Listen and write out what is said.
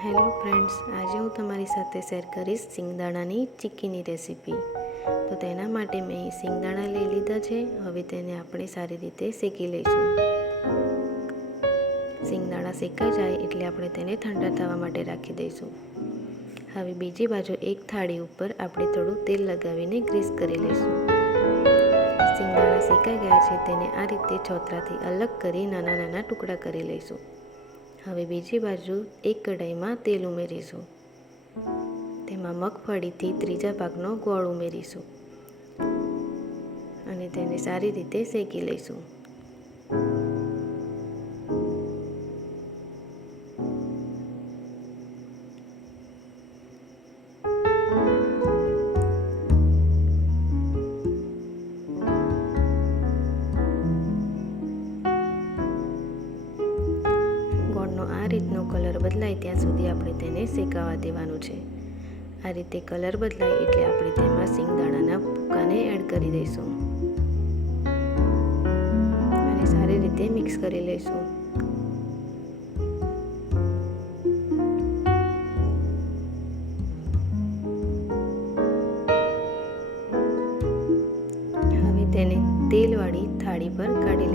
Hello friends, આજે હું તમારી સાથે શેર કરીશ સિંગદાણાની ચીક્કીની રેસીપી. તો તેના માટે મેં સિંગદાણા લઈ લીધા છે. હવે તેને આપણે સારી રીતે શેકી લઈશું. સિંગદાણા શેકાઈ જાય એટલે આપણે તેને ઠંડા થવા માટે રાખી દઈશું. હવે બીજી બાજુ એક થાળી ઉપર આપણે થોડું તેલ લગાવીને ગ્રીસ કરી લઈશું. સિંગદાણા શેકાઈ ગયા છે, તેને આ રીતે છોતરાથી અલગ કરી નાના નાના ટુકડા કરી લઈશું. હવે બીજી બાજુ એક કઢાઈમાં તેલ ઉમેરીશું. તેમાં મગફળીથી ત્રીજા ભાગનો ગોળ ઉમેરીશું. અને તેને સારી રીતે શેકી લઈશું. રીતનો કલર બદલાય ત્યાં સુધી આપણે તેને શેકાવા દેવાનું છે. આ રીતે કલર બદલાય એટલે આપણે તેમાં સિંગદાણાના ભૂકાને એડ કરી દઈશું. અને સારી રીતે મિક્સ કરી લઈશું. તેને તેલવાળી થાળી પર કાઢી